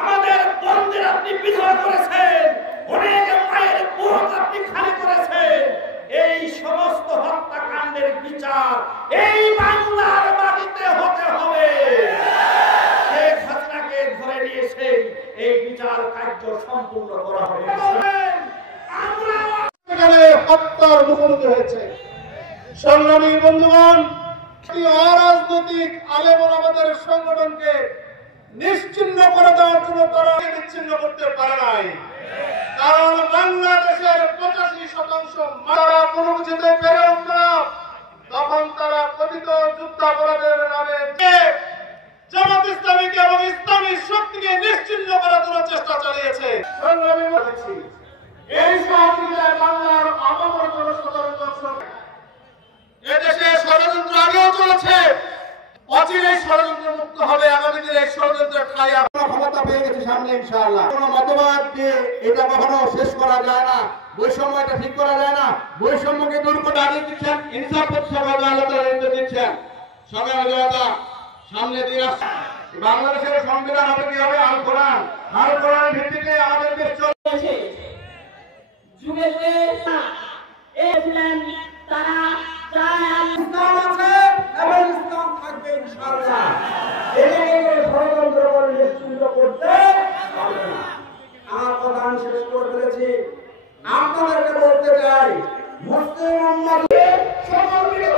আমাদের বন্ধের আপনি বিজয় করেছেন, অনেক মায়ের বুক আপনি খালি করেছেন। এই সমস্ত হত্যাকাণ্ডের বিচার এই বাংলার মাটিতে হতে হবে। শেখ হাসিনাকে ধরে নিয়ে এসে এই বিচার কার্য সম্পূর্ণ করা হবে। আমরা হত্যার মুখোমুখি হয়েছে। সংগ্রামী বন্ধুগণ, অরাজনৈতিক আলেম ওলামাদের সংগঠনকে নিশ্চিহ্ন করে দেওয়ার জন্য তারা বিচ্ছিন্ন করতে পারে নাই। কারণ বাংলাদেশের 85% তারা কোনো কিছুতে পেরে উঠত না। তখন তারা কথিত যুদ্ধাপরাধের নামে জামাত ইসলামীকে এবং ইসলামী শক্তিকে নিশ্চিহ্ন করার জন্য চেষ্টা চালিয়েছে। সংগ্রামী বলেছি, এই সহযোগিতায় বাংলার আপামর জনসাধারণ দর্শক এদেশে ষড়যন্ত্র আগেও চলেছে, অচিরেই ষড়যন্ত্র মুক্ত হবে। আগামী দিনে ষড়যন্ত্রের খাইয়া ক্ষমতা পেয়ে গেছে সামনে ইনশাআল্লাহ। কোনো মতবাদ দিয়ে এটা কখনো শেষ করা যায় না, বৈষম্য এটা ঠিক করা যায় না। বৈষম্যকে দূর করে আগে দিচ্ছেন ইনসাফ প্রতিষ্ঠার আলোচনা দিচ্ছেন সংগ্রামী জনতা সামনে দিয়ে আসছে। বাংলাদেশের সংবিধান হবে কি হবে? আল কোরআন, আল কোরআন ভিত্তিতে আমাদের দেশ চলছে। যুগে যুগে এসেছিলেন তারা চায় ইসলাম আছে এবং ইসলাম থাকবে ইনশাআল্লাহ। এই ষড়যন্ত্র করে নিশ্চিন্ত করতে হবে না। আমার কথা আমি শেষ করে ফেলেছি। আপনাদেরকে বলতে চাই, মুসলিম উম্মাহকে সকল মিলে